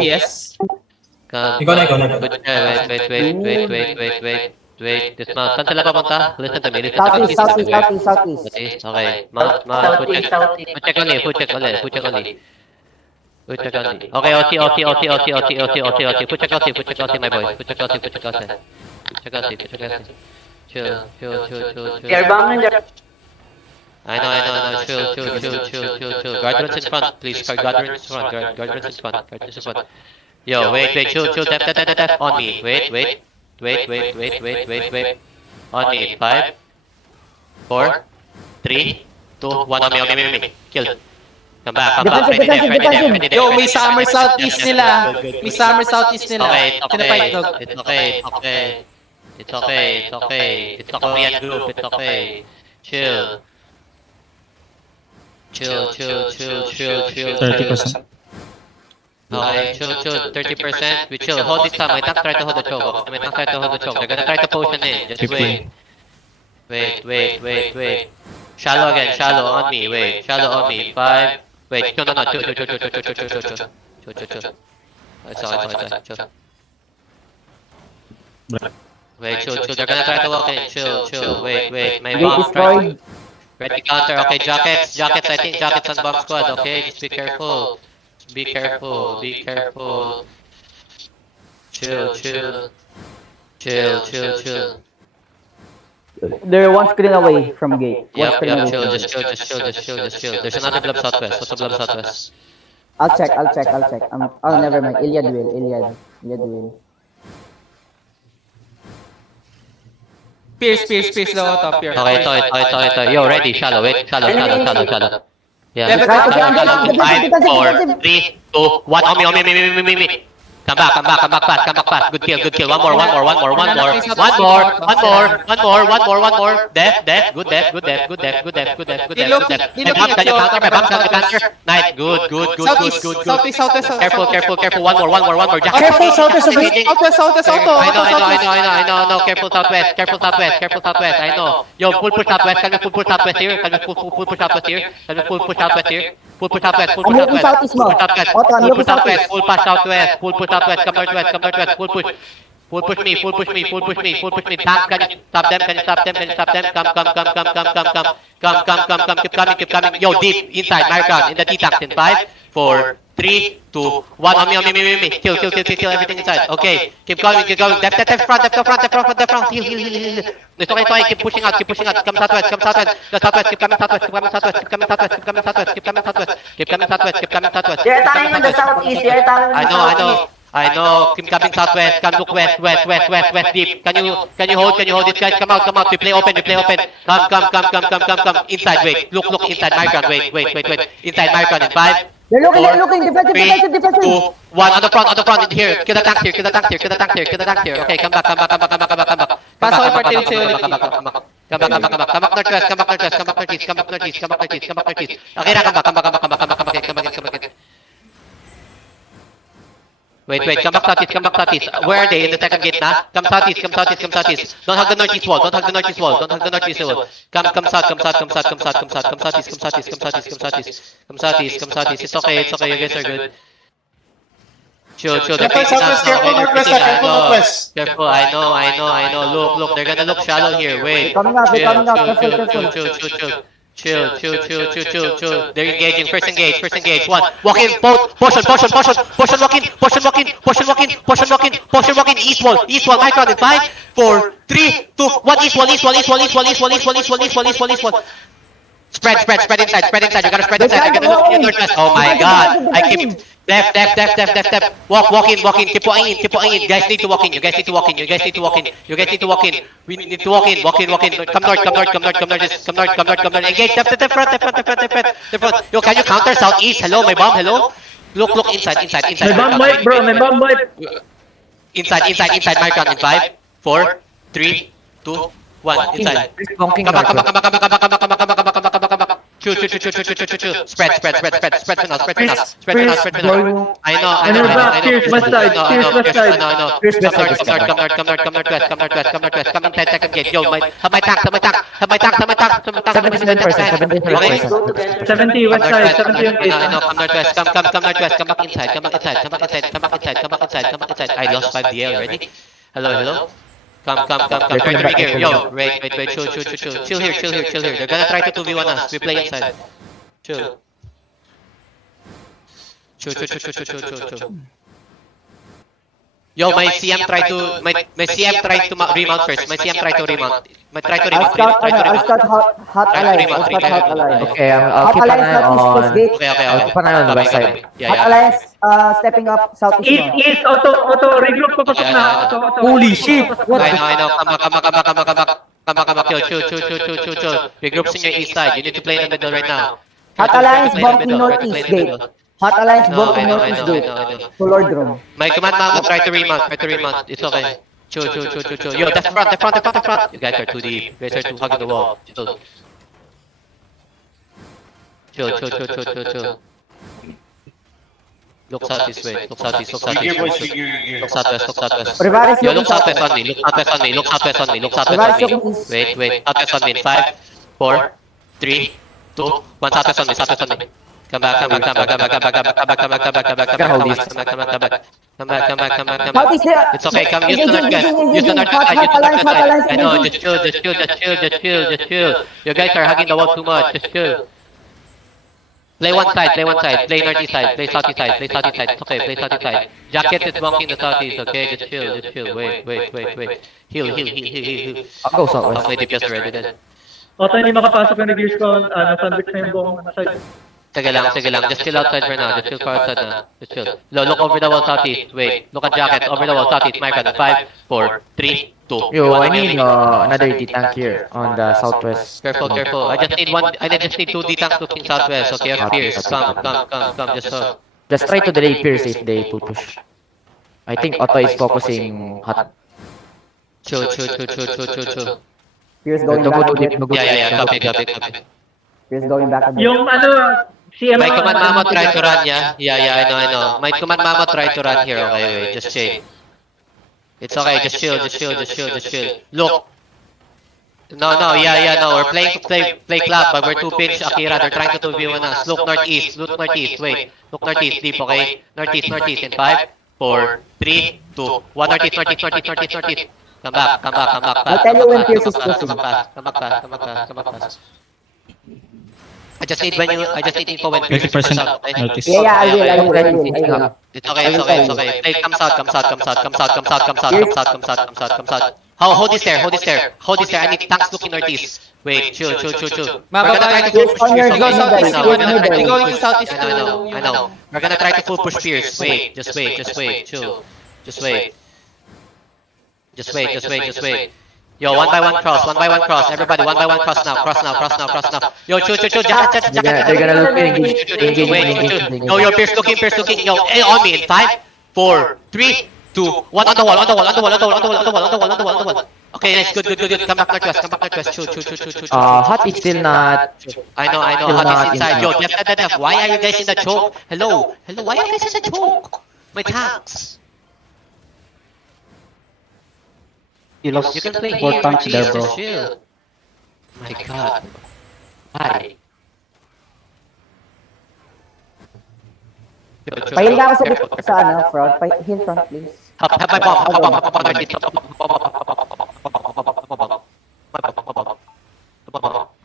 Yes. Ikaw na. Wait. Dismount. Saan sila papunta? Listen to me. Southeast. Okay. Mount. Food check only. Food check only. Okay, OT. Food check OT, my boy. Food check OT. Chill. They're bombing the... I know. Chill. Guardrails in front, please. Guardrails in front. Yo, wait. Chill. Def. On me. Wait. On me. 5, 4, 3, 2, 1. On me. Kill. Come back. Ready there. Yo, may summer southeast nila. Okay. It's okay. It's a Korean group. It's okay. Chill. 30%. Okay, chill. 30%. We chill. Hold this time. My tank try to hold the choke. They're gonna try to potion in. Just wait. Wait. Shallow again. Shallow on me. Wait. Shallow on me. 5. Wait. No. Chill. It's all. Chill. Wait. Chill. They're gonna try to walk in. Chill. Wait. My bomb try. Ready counter. Okay. Jackets. I think jackets on bomb squad. Okay. Just be careful. Chill. They're one screen away from gate. Yep, chill. There's another blob southwest. What's the blob southwest? I'll check. Oh, never mind. Iliad will. Pierce daw top here. Okay, ito. Yo, ready, shallow. Wait, shallow. Yeah. Level Shallow. 5, 4, 3, 2, 1. On me. Come back fast. Good kill. One more. Death. Good death. Can you counter? Nice. Good. Careful. One more. Jack. Careful, southwest. I know. Careful southwest. I know. Yo, full push southwest. Can we full push southwest here? Full push southwest here. Full push southwest. Full push southwest. Full southwest. Come northwest. Full push me. Tank, can you stop them? Come. Keep coming. Yo, deep inside. Maricon in the T-tanks in 5, 4, 3, 2, 1. On me. Kill everything inside. Okay. Keep going. Left front. Heal. It's okay. Keep pushing out. Come southwest. The southwest. Keep coming southwest. They're attacking on the southeast. I know. Keep coming southwest. Come look west deep. Can you hold it, guys? Come out. We play open. Come. Inside. Wait. Look inside. Maricon. Wait. Inside Maricon in 5. They're looking. Defensive. 2, 1. On the front. Here. Kill the tank here. Okay. Come back. Pass all party sa'yo ulit. Come back northwest. Come back northeast. Okay na, come back. Wait, come back southeast. Where are they? In the second gate na? Come southeast. Don't hug the northeast wall. Come southeast. It's okay, you guys are good. Chill. Careful, I know. Look, they're gonna look shallow here. Wait. Coming out. Chill. They're engaging. First engage. 1. Walk in. Portion. Walk in. East wall. Micron in 5, 4, 3, 2, 1. East wall. Spread inside. You gotta spread inside. They're gonna look in northwest. Oh my god. I keep left. Walk in. Keep walking in. You guys need to walk in. We need to walk in. Come north. Engage. Left front. Yo, can you counter southeast? Hello, my bomb. Hello. Look inside. My bomb wipe, bro. Inside. Maricon in 5, 4, 3, 2, 1. Inside. Come back. Chill. Spread for now. I know. Pierce west side. Come northwest. Come inside second gate. Yo, have my tank. 70 west side. 70 on gate. I know. Come northwest. Come northwest. Come back inside. I lost 5 DL already. Hello. Come. Try to re-gear. Yo, wait. Chill here. They're gonna try to 2v1 us. We play inside. Chill. Yo, my CM tried to remount first. Might try to remount. I'll start hot alliance. Okay, I'll Hot keep an alliance eye southeast on. gate. Okay. I'll keep an eye on the west side. Yeah. Hot alliance stepping up southeast. East, auto, regroup ko pasok na. Auto. Holy shit! I know. Come back. Chill. Regroup in your east side. You need to play in the middle right now. Hot alliance bumping northeast gate. Hot alliance bumping northeast gate. To Lord Room. My command mama try to remount. It's okay. Chill. Yo, that's front. You guys are too deep. You guys are too hugging the wall. Chill. Look southeast way. Look southwest. Privaris Yo, looking look southwest on me. Look southwest on me. Wait. Southwest on me. 5, 4, 3, 2, 1. Southwest on me. Come back. Southeast there. It's okay. Come. Use the northwest side. I know. Just chill. You guys are hugging the wall too much. Just chill. Play one side. Play northeast side. Play southeast side. It's okay. Play southeast side. Jacket is walking the southeast. Okay. Just chill. Wait. Heal. I'll go I'll southwest. play DPS already then. Auto, hindi makapasok yung gears ko. Sandwich na yung buong side. Sige lang. Just chill outside for now. Just chill for outside na. Just chill. Look over the wall southeast. Wait. Look at jacket. Over the wall southeast. My friend. 5, 4, 3, 2. Yo, I need another D-tank here on the southwest. Careful. I just need 2 D-tanks looking southwest. Okay, Pierce. Come. Just try to delay Pierce if they push. I think Otto is focusing hot. Chill. Pierce Go going to back. deep. Go Yeah. Copy. Pierce going back a bit. Yung CM. My command mama try to run, yeah? Yeah, I know. My command mama try to run here, okay, wait, just chill. It's okay, just chill. Look. No, we're playing play club, but we're 2 pinch Akira, they're trying to 2v1 us. Look northeast, wait. Look northeast, deep, okay? Northeast, in 5, 4, 3, 2, 1, northeast. Come back. I'll tell you when Pierce is closing. Come back. I just need info when Pierce is 20% out, okay? notice. Yeah, I will. It's okay. Play, come south. Hold this there. I need tanks looking northeast. Wait, chill. We're gonna try to full push On your Pierce. go southeast. They're going to southeast I to... know. We're gonna try to full push Pierce. Wait, just wait. Chill. Just wait. Yo, one by one cross. Everybody, 1 by 1 cross now. Yo, chill. They're gonna look engage. Wait. No, yo, Pierce looking. Yo, on me in 5, 4, 3, 2, 1 on the wall. Okay, nice, good. Come back northwest. Chill. Hot is still not. I know. Hot is inside. Yo, def. Why are you guys in the choke? Hello. Why are you guys in the choke? My tanks. You lost You can play 4 here. tanks there, Jeez, bro. just chill. My God. Why? Pahil ka ako sa front. Heal front, please. Have my bomb.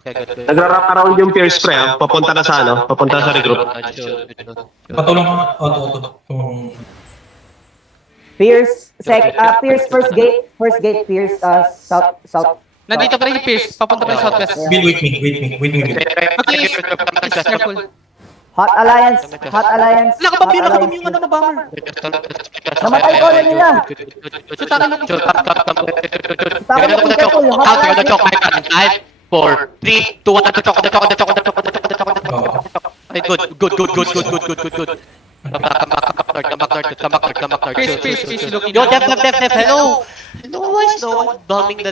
Okay, good. Nagra-wrap around yung Pierce pre, papunta na sa papunta sa regroup. Patulong ka, auto. Kung Pierce first gate, Pierce south. Nandito pa rin si Pierce. Papunta pa rin southwest. wait me. Okay, careful. Hot alliance. Nakabam yung ano mo, bomber. Namatay ko na nila. Counter the choke, my God. 5, 4, 3, 2, 1, the choke. Okay, good. Come back north. Pierce looking. Yo, def, hello. No, why is no one bombing the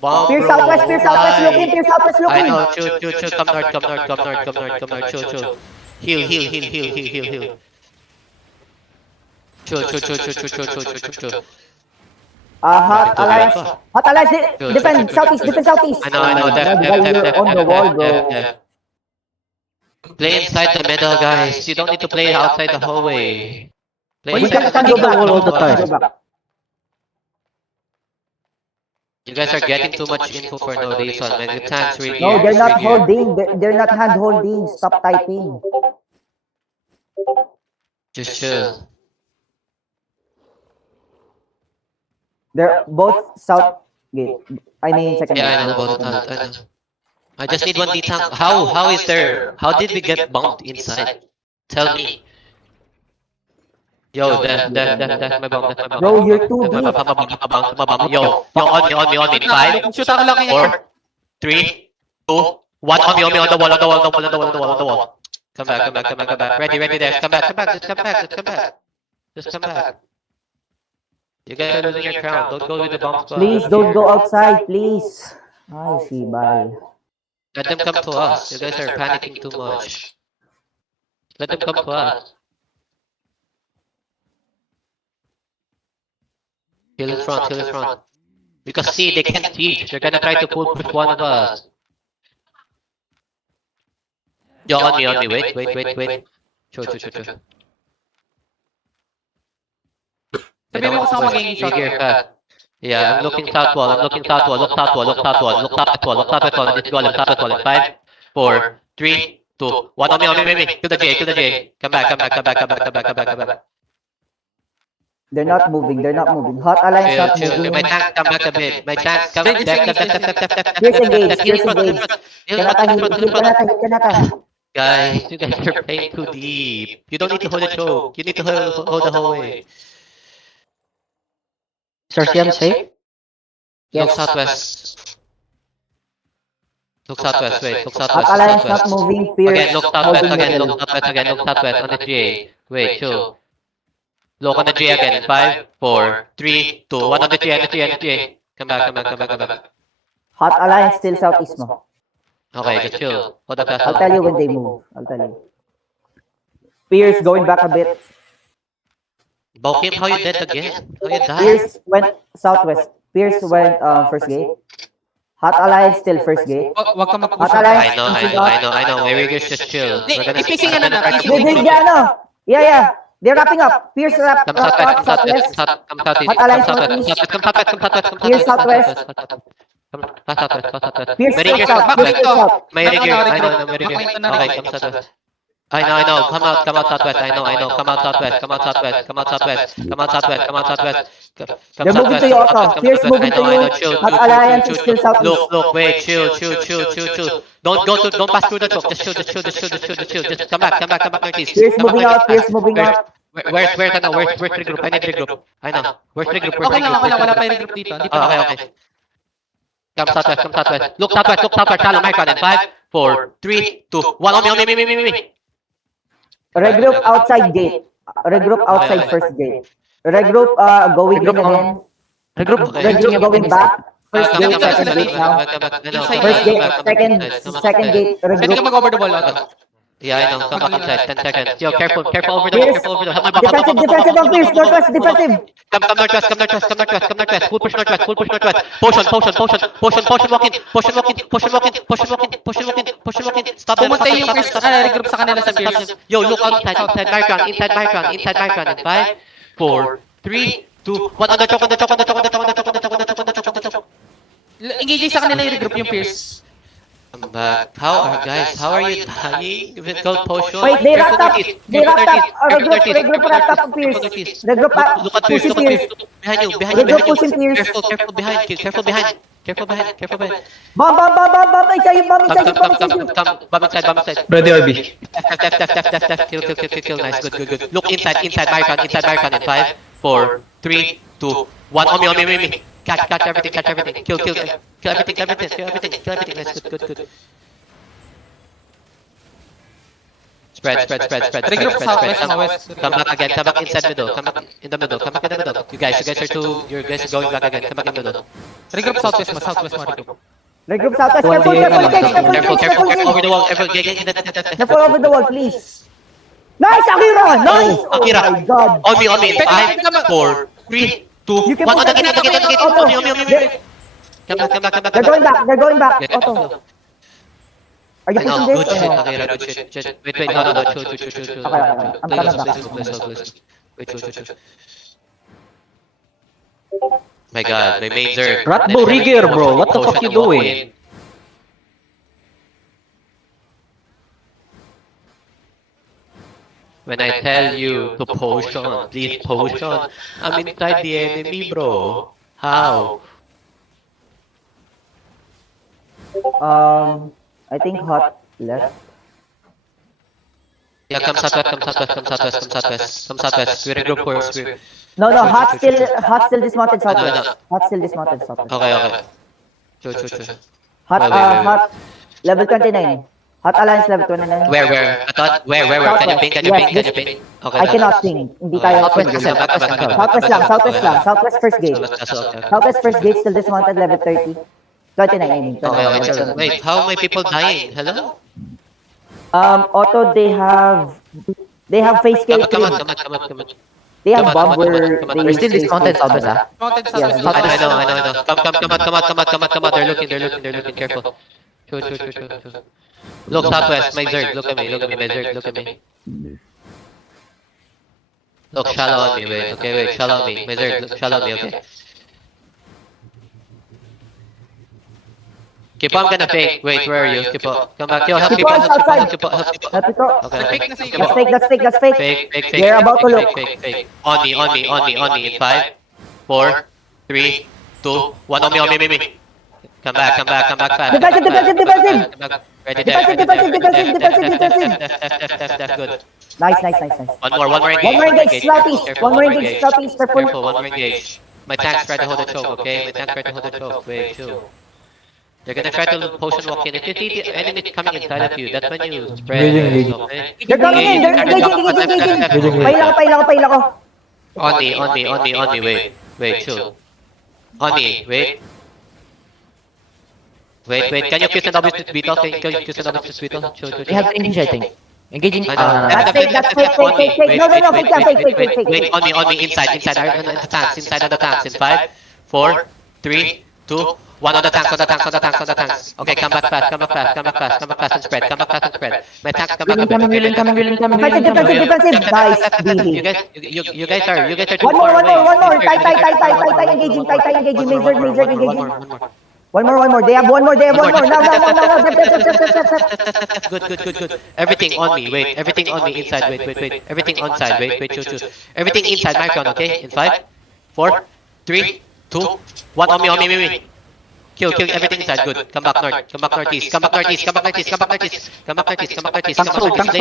bomb, Pierce bro? southwest, Pierce southwest, look in, Pierce southwest, look I in. know, chill, come north, chill. Heal. Chill. Hot Alliance, defend southeast. I know, You're on the wall, bro. Play inside the middle, guys. You don't need to play outside the hallway. Play We inside can go back, all the time. Go back. You guys are getting too much info for no reason. Man, the tanks right No, here. they're not right here. holding. They're not hand holding. Stop typing. Just chill. They're both south gate. I mean second Yeah, gate. I know about that. I know. I just need one D-tank. How is there? How did we get bombed inside? Tell me. Yo, death, my bomb. Bro, you're too deep. Yo, on me. 5, Shoot ako lang 4, 3, 2, 1. On me, on the wall. Come back. Ready there. Come back. Just come back. You guys are losing your crown. Don't go with the bomb squad. Please don't go outside, please. Ay, si Bal. Let them come to us. You guys are panicking too much. Let them come to us. Kill in front. Because see, they can't siege. They're gonna try to push one of us. Yo, on me. Wait. Sure. Sabi mo kasama magiging shot. Here ka. Yeah, I'm looking south wall. Look south wall. Let's go. South wall. 5, 4, 3, 2, 1. On me. Kill the J. Come back. They're not moving. Hot Alliance not Chill. moving. My tank, come back a bit. My tank, come back. Pierce engage. Heal ka nata. Guys, you guys are playing too deep. You don't need to hold the choke. You need to hold the whole way. Is RCM safe? Look southwest. Wait. Look Hot southwest. Alliance not moving. Pierce Again, look holding southwest. middle. Look southwest on the GA. Wait, chill. Look on the GA again. 5, 4, 3, 2, 1 on the GA. Come back. Hot Alliance still southeast mo. Okay, just chill. Hold the fast. I'll tell you when they move. Pierce going back a bit. Bokim, how you dead again? How you died? Pierce went southwest. Pierce went first gate. Hot Alliance still first gate. Wag ka mag-push. Hot Alliance. I know. My riggers just chill. We're gonna Ipicing ka na. Yeah. They're wrapping up. Pierce wrap Come up southwest. southwest. Come southeast. Hot Alliance northeast. Come Pierce southwest. Pierce My still riggers south. Pierce still south. My rigger, I know, my rigger. Okay, come southwest. I know. Come out southwest. I know. Come out southwest. They're moving to you, Otto. Pierce moving to you. Chill. Hot Alliance is still southeast. Look, wait, chill. Don't pass through the choke. Just chill. Just come back northeast. Pierce moving out. Where's regroup? I need regroup. I know. Where's regroup? Okay lang. Wala pa yung regroup dito. Hindi pa Okay. Come southwest. Look southwest. Shallow, my God. 5, 4, 3, 2, 1. On me. Regroup outside gate. Regroup outside first gate. Regroup going in again. Regroup going back. First gate, second gate now. First gate, second gate. Pwede ka Regroup. mag-over the ball, Otto. Yeah, I know. Come back inside. 10 seconds. Yo, careful over the Pierce. wall. Defensive on Pierce. Northwest defensive. Come northwest. Full push northwest. Potion walk in. Stop them. Pumunta yung first regroup sa kanila sa Pierce. Yo, look outside my ground. In 5, 4, 3, 2, 1. On the choke. Engage sa kanila yung regroup yung Pierce. Come back. How are you dying? With gold potion? Wait, they wrapped up. Regroup wrapped up on Pierce. Regroup Look at pushing Pierce. Behind you. Regroup pushing Pierce. Careful behind. Bomb. Isa yung bomb. Come. Bomb inside. Ready, RB. Left. Kill. Nice. Good. Look inside Maricon. In 5, 4, 3, 2, 1. On me. Catch everything. Kill everything. Nice. Good. Spread. Regroup southwest, west. Come back again. Come back inside middle. Come back in the middle. You guys are going back again. Come back in the Regroup southwest mo regroup. Regroup southwest. Careful, careful, Cage, careful, Careful, Cage, careful, careful, careful. Over Cage. the wall, careful. Get. Careful over the wall, please. Nice, Akira! Nice! Oh Akira. my God. On me. 5, 4, 3, 2, 1. You can On the push gate. it. On me. Come back. They're going back. Yeah, Otto. Are you I know, pushing good this? shit, or no? Akira, good shit. Wait, no, chill. Okay. I'm coming back. Please. Wait, chill. My God, my main Zerg. Ratbo Rigger, bro. What the fuck you doing? When I tell you to potion, please potion. I'm inside the enemy, bro. How? I think hot left. Yeah, come southwest. We regroup first. No, hot still dismounted No. southwest. Hot still dismounted southwest. Okay. Chill. Hot, Wait. hot, level 29. Hot Alliance level 29. Where? I thought, where? Can you ping? Yes, Okay. I cannot ping. Hindi tayo. Southwest lang. Southwest first gate. Southwest first gate still dismounted level 30. 29, I mean. Okay, chill. Wait, how many people dying? Hello? Auto, they have face Come cake. on. They have bomber. We're still dismounted southwest, ah. Mounted Yeah, southwest. I know. Come on. They're looking. Careful. Chill. Look southwest, my Zerg. Look at me, my Zerg. Look at me. Look, shallow on me. Wait. Shallow on me. My Zerg, look, shallow on me. Okay. Keep on gonna fake. Wait, where are you? Keep on. Come back. Yo, help Keep people. on outside. Help people. Happy to. Okay. Fake na si Let's fake. Fake. They're about to look. Fake. On me. In 5, 4, 3, 2, 1. On me. Come back fast. Defensive. Come back. Ready, Defensive. That's good. Nice. One more engage. One more engage, southeast. Careful, One more engage, southeast. Careful, one more engage. My tanks try to hold the choke, okay? Wait, chill. They're gonna try to potion walk in. If you see the enemy coming inside of you, that's when you spread. Okay? They're coming in. They're engaging. Paila ko. On me. Wait, chill. On me, wait. Can you kiss the double to Beetle? Can you kiss the double to Beetle? Chill. They have engage, I think. Engaging. That's fake. Fake. No, fake. Wait, on me, inside of the tanks. In 5, 4, 3, 2, 1 on the tanks. Okay, come back fast and spread. My tanks come back a bit. Defensive. Nice, BB. You guys are too One far away. more. Tight engaging. Major engaging. One more. They have one more. Now. Good. Everything on me. Wait. Everything on me inside. Wait. Everything on side. Wait. Chill. Everything inside my gun. Okay. In 5, 4, 3, 2, 1. On me. Kill everything inside. Good. Come back northeast. Lay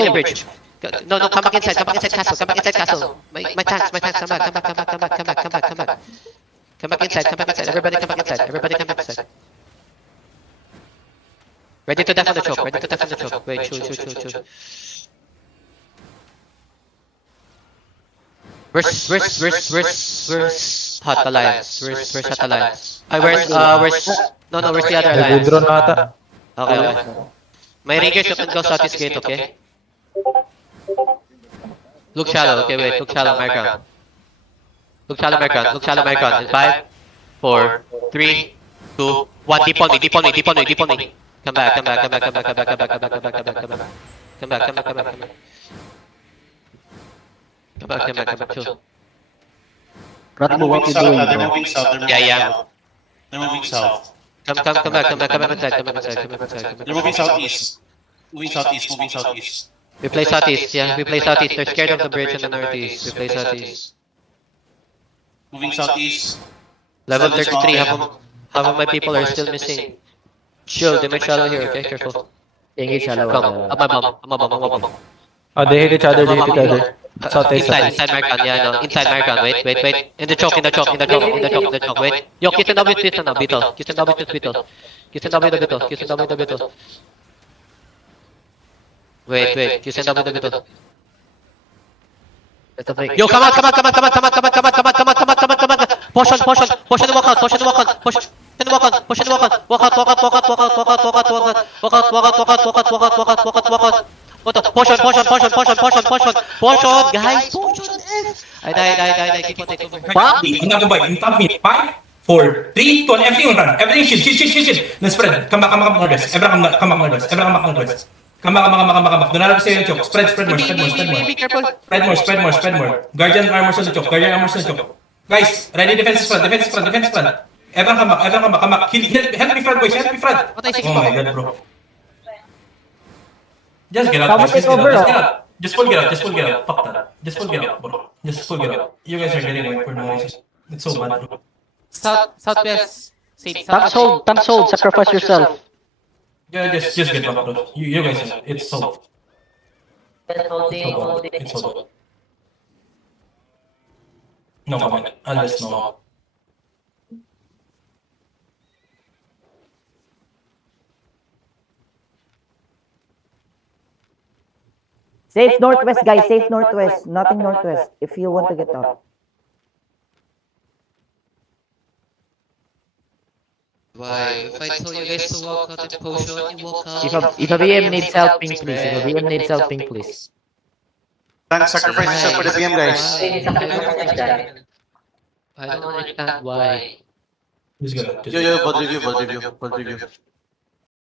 the bridge. No. Come back inside castle. My tanks. Come back. Come back inside. Everybody come back inside. Ready to death on the choke. Wait, chill. Where's Hot Alliance? Where's Hot Alliance? Where's the other alliance? Nag-withdraw na ata. Okay. My Rangers, you can go southeast gate, okay? Look shallow, okay, wait. Look shallow, my ground. Look shallow, my ground. In 5, 4, 3, 2, 1. Deep on me. Come back. Chill. Ratbo, what you doing, They're bro? moving south. Yeah. They're moving south. Come back inside. They're moving southeast. Moving southeast. We play southeast. They're scared of the bridge in the northeast. We play southeast. Moving southeast. Level 33, half of my people are still missing. Chill, they might shallow here, okay? Careful. Engage shallow. Come, up my bomb. Oh, they hit each other. Southeast. Inside Marcan, yeah, no. Inside Marcan, wait. In the choke, wait. Yo, kiss and double twist now, Beetle. Kiss and double twist, Beetle. Wait, kiss and double the Beetle. That's a fake. Yo, come on. Push on, walk out, push and walk out, push and walk out, push and walk out, push and walk out, walk out, walk out, walk out, walk out, walk out, walk out, walk out, walk out, walk out, walk out, walk out, walk out, walk out, walk out, walk out. Push on, push on, push on, push on, push on, push on, push on, guys, push on, F. I die, keep on, take over. Another bite, in top me. 5, 4, 3, 2, and everything run. Everything shield. Then spread. Come back, northwest. Everyone come back northwest. Everyone come back northwest. Come back. Do not say choke. Spread more. Be careful. Spread more. Guardian armors on the choke. Guys, ready defense front. Everyone come back. Help me front, boys. Help me front. Oh my god, bro. Just get out. Just full get out. Fuck that. Just full get out, bro. Just full get out. You guys are getting wiped for no reason. It's so bad, bro. Southwest. Tanks hold, sacrifice yourself. Yeah, just get back, bro. You guys, it's so. It's so. No comment. Unless no. Safe northwest, guys. Safe northwest. Nothing northwest. If you want to get out. Why? If I told you guys to walk out and potion, you walk out. If a BM needs help, ping please. If a BM needs help, ping please. Tank, sacrifice yourself for the BM, guys. I don't understand why. Just get out. Yo, bot review.